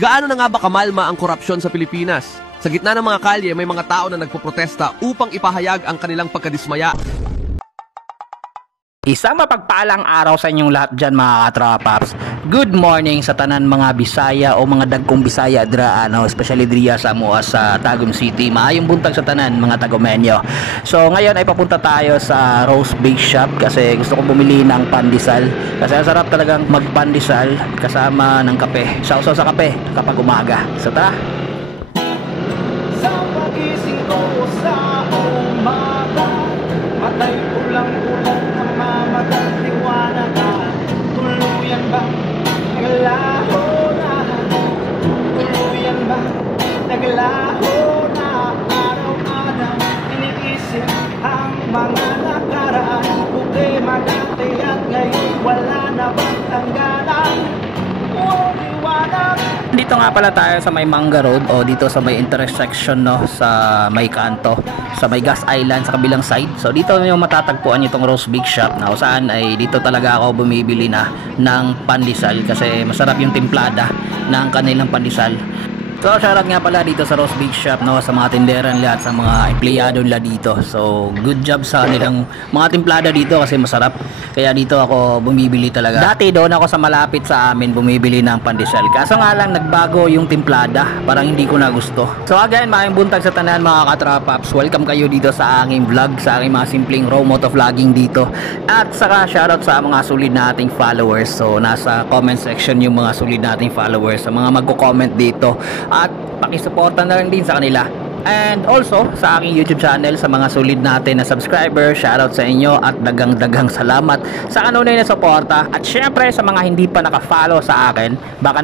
Gaano na nga ba kamalma ang korupsyon sa Pilipinas? Sa gitna ng mga kalye, may mga tao na nagpoprotesta upang ipahayag ang kanilang pagkadismaya. Isang mapagpalang araw sa inyong lahat dyan mga katrapaps. Good morning sa tanan mga Bisaya o mga dagkong Bisaya dra, especially driya sa mua sa Tagum City. Maayong buntag sa tanan mga Tagumenyo. So ngayon ay papunta tayo sa Roast Bake Shop kasi gusto kong bumili ng pandesal. Kasi ang sarap talagang magpandesal kasama ng kape. Sausaw sa kape kapag umaga. So tara! Sa pagising ko sa umaga, matay ulang-ulang na mamagaliwanagan. Tuluyan ba naglaho na? Tuluyan ba naglaho na? Araw-araw iniisip ang mga nakaraan. Problema dati at ngayon wala na bang tanggalan? Dito nga pala tayo sa may Manga Road o dito sa may intersection sa may kanto, sa may Gas Island sa kabilang side. So dito yung matatagpuan itong Roast Bake Shop na saan ay dito talaga ako bumibili na ng pandesal kasi masarap yung timplada ng kanilang pandesal. So shoutout nga pala dito sa Roast Bake Shop sa mga tindera nila at sa mga empleyado nila dito. So good job sa nilang mga timplada dito kasi masarap. Kaya dito ako bumibili talaga. Dati doon ako sa malapit sa amin bumibili ng pandesal. Kaso nga lang nagbago yung timplada. Parang hindi ko na gusto. So again, maayong buntag sa tanan mga katrapaps. Welcome kayo dito sa aking vlog, sa aking mga simpleng raw moto vlogging dito. At saka shoutout sa mga solid nating followers. So nasa comment section yung mga solid nating followers, sa mga magko-comment dito. At pakisuporta na lang din sa kanila. And also sa aking YouTube channel, sa mga solid natin na subscriber, shoutout sa inyo at dagang salamat sa kanunay na suporta. At syempre sa mga hindi pa naka-follow sa akin, baka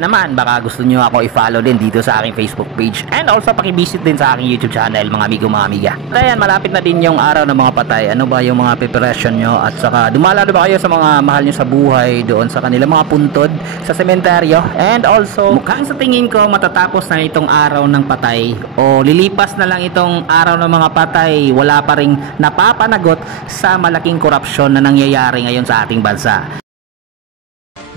gusto nyo ako i-follow din dito sa aking Facebook page. And also pakivisit din sa aking YouTube channel mga amigo mga amiga. Ayan, malapit na din yung araw ng mga patay. Ano ba yung mga preparation nyo? At saka dumala ba kayo sa mga mahal nyo sa buhay doon sa kanilang mga puntod sa sementeryo? And also mukhang sa tingin ko matatapos na itong araw ng patay o lilipas na lang itong araw ng mga patay, wala pa ring napapanagot sa malaking korupsyon na nangyayari ngayon sa ating bansa.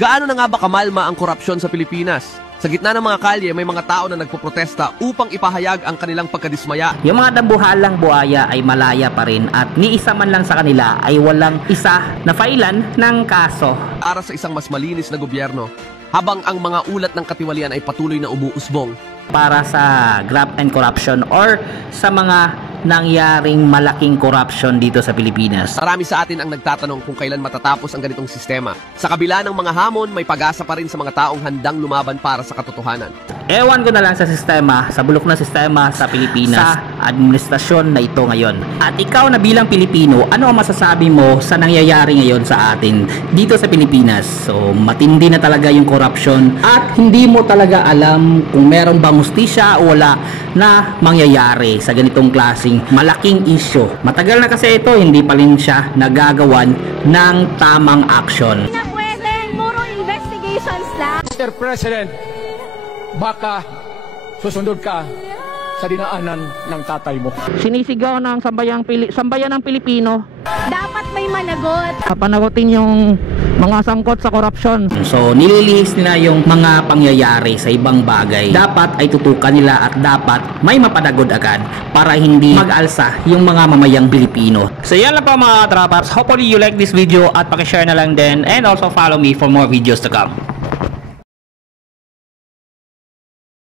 Gaano na nga ba kamalma ang korupsyon sa Pilipinas? Sa gitna ng mga kalye, may mga tao na nagpoprotesta upang ipahayag ang kanilang pagkadismaya. Yung mga dambuhalang buhaya ay malaya pa rin at ni isa man lang sa kanila ay walang isa na failan ng kaso. Para sa isang mas malinis na gobyerno, habang ang mga ulat ng katiwalian ay patuloy na umuusbong. Para sa graft and corruption or sa mga nangyaring malaking corruption dito sa Pilipinas. Marami sa atin ang nagtatanong kung kailan matatapos ang ganitong sistema. Sa kabila ng mga hamon, may pag-asa pa rin sa mga taong handang lumaban para sa katotohanan. Ewan ko na lang sa sistema, sa bulok na sistema sa Pilipinas, sa administrasyon na ito ngayon. At ikaw na bilang Pilipino, ano ang masasabi mo sa nangyayari ngayon sa atin dito sa Pilipinas? So matindi na talaga yung corruption at hindi mo talaga alam kung meron bang hustisya o wala na mangyayari sa ganitong klaseng malaking issue. Matagal na kasi ito, hindi pa rin siya nagagawan ng tamang action. Na pwedeng puro investigations lang. Mr. President, baka susundod ka sa dinaanan ng tatay mo. Sinisigaw ng sambayan ng Pilipino. Dapat may managot. Panagutin yung mga sangkot sa korupsyon. So nililihis nila yung mga pangyayari sa ibang bagay. Dapat ay tutukan nila at dapat may mapadagod agad para hindi mag-alsa yung mga mamayang Pilipino. So yan lang po mga katrapaps. Hopefully you like this video at pakishare na lang din and also follow me for more videos to come.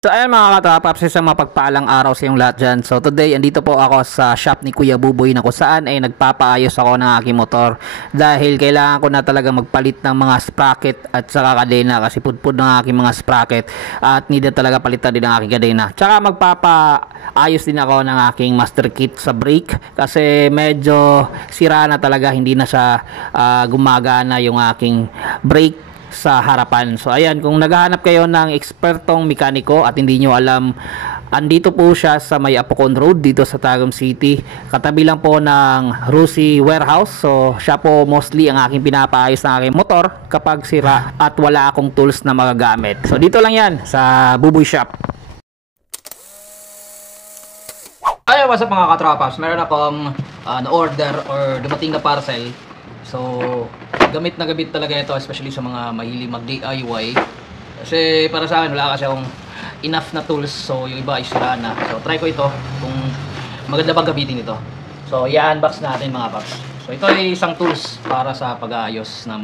So ayan mga katrapaps, isang mapagpalang araw sa inyong lahat dyan. So today, andito po ako sa shop ni Kuya Buboy na kung saan ay nagpapaayos ako ng aking motor. Dahil kailangan ko na talaga magpalit ng mga sprocket at saka kadena kasi pudpud ng aking mga sprocket. At needed talaga palitan din ng aking kadena. Tsaka magpapaayos din ako ng aking master kit sa brake. Kasi medyo sira na talaga, hindi na siya gumagana yung aking brake sa harapan. So ayan, kung naghahanap kayo ng ekspertong mekaniko at hindi nyo alam, andito po siya sa may Apocon Road dito sa Tagum City. Katabi lang po ng Rusi Warehouse. So siya po mostly ang aking pinapaayos ng aking motor kapag sira at wala akong tools na magagamit. So dito lang yan sa Buboy Shop. Ay, what's up mga katrapaps? Meron akong na-order or dumating na parcel. So, gamit na gamit talaga ito, especially sa mga mahilig mag-DIY. Kasi para sa akin, wala kasi akong enough na tools. So yung iba ay sira na. So try ko ito kung maganda bang gamitin ito. So i-unbox natin mga paps. So ito ay isang tools para sa pag-aayos ng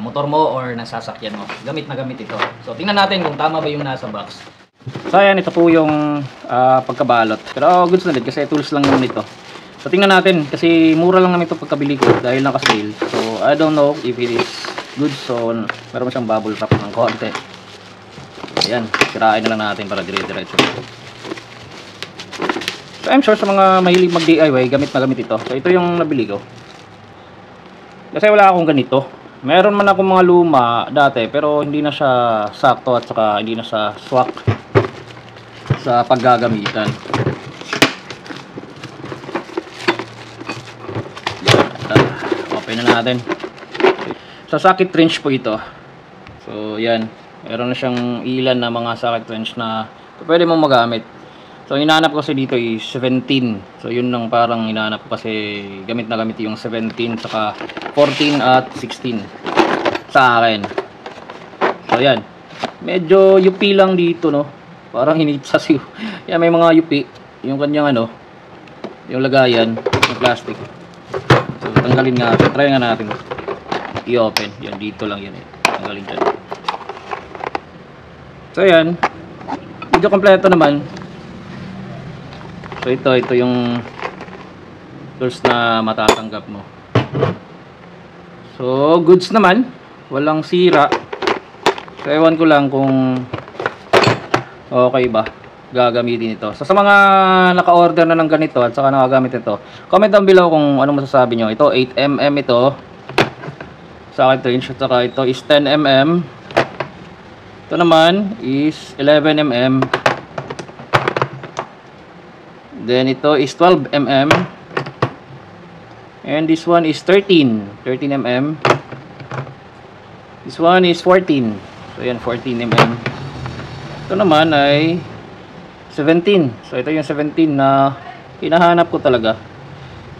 motor mo or ng sasakyan mo. Gamit na gamit ito. So tingnan natin kung tama ba yung nasa box. So ayan, ito po yung pagkabalot. Pero goods na din kasi tools lang naman ito. So tingnan natin kasi mura lang naman ito pagkabili ko dahil naka-sale. So I don't know if it is good. So meron siyang bubble wrap ng konti. Ayan, sirain na lang natin para dire-diretso. So I'm sure sa mga mahilig mag-DIY, gamit na gamit ito. So ito yung nabili ko. Kasi wala akong ganito. Meron man akong mga luma dati pero hindi na siya sakto at saka hindi na siya swak sa paggagamitan. Open na natin. Sa socket wrench po ito. So yan, meron na siyang ilan na mga socket wrench na pwede mong magamit. So hinahanap ko kasi dito is 17. So yun lang parang hinahanap ko kasi gamit na gamit yung 17 saka 14 at 16 sa akin. So yan, medyo yupi lang dito, no, parang hinitsas yun. Yan, may mga yupi yung kanyang ano, yung lagayan ng plastic. So tanggalin nga, try nga natin i-open. Yan, dito lang yan eh, tanggalin dyan. So yan, medyo kompleto naman. So ito yung tools na matatanggap mo. So goods naman, walang sira. So ewan ko lang kung okay ba gagamitin ito. So sa mga naka-order na ng ganito at saka nakagamit ito, comment down below kung ano masasabi nyo. Ito 8mm ito sa akin range at saka ito is 10mm. Ito naman is 11mm. Then ito is 12mm. And this one is 13mm. This one is 14. So yan, 14mm. Ito naman ay 17. So ito yung 17 na hinahanap ko talaga.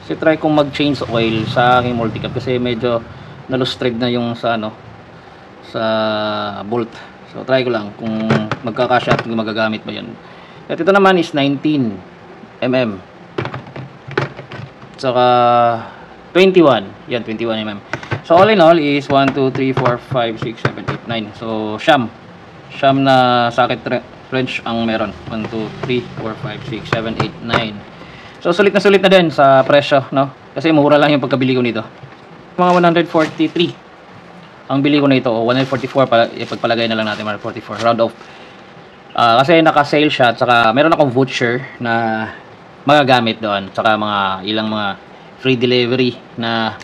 Kasi try kong mag-change oil sa aking multicap kasi medyo nalustred na yung sa ano, sa bolt. So try ko lang kung magkakasya at magagamit ba yan. At ito naman is 19mm. Saka 21. Yan, 21mm. So all in all is 1, 2, 3, 4, 5, 6, 7, 8, 9. So siyam na socket wrench ang meron. 1, 2, 3, 4, 5, 6, 7, 8, 9. So sulit na din sa presyo, no? Kasi mura lang yung pagkabili ko nito. Mga 143 ang bili ko na ito, o 144 para ipagpalagay na lang natin, 144 round off. Kasi naka-sale siya at saka meron akong voucher na magagamit doon, saka mga ilang mga free delivery na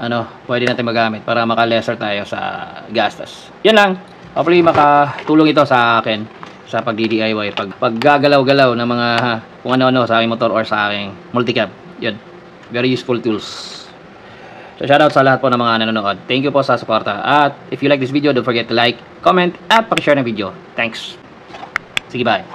ano, pwede natin magamit para maka-lesser tayo sa gastos. Yan lang. Hopefully makatulong ito sa akin sa pag-DIY, paggagalaw-galaw ng mga kung ano-ano sa aking motor or sa aking multicab. Yan. Very useful tools. So shoutout sa lahat po ng mga nanonood. Thank you po sa suporta. At if you like this video, don't forget to like, comment, at paki-share ng video. Thanks. Sige, bye.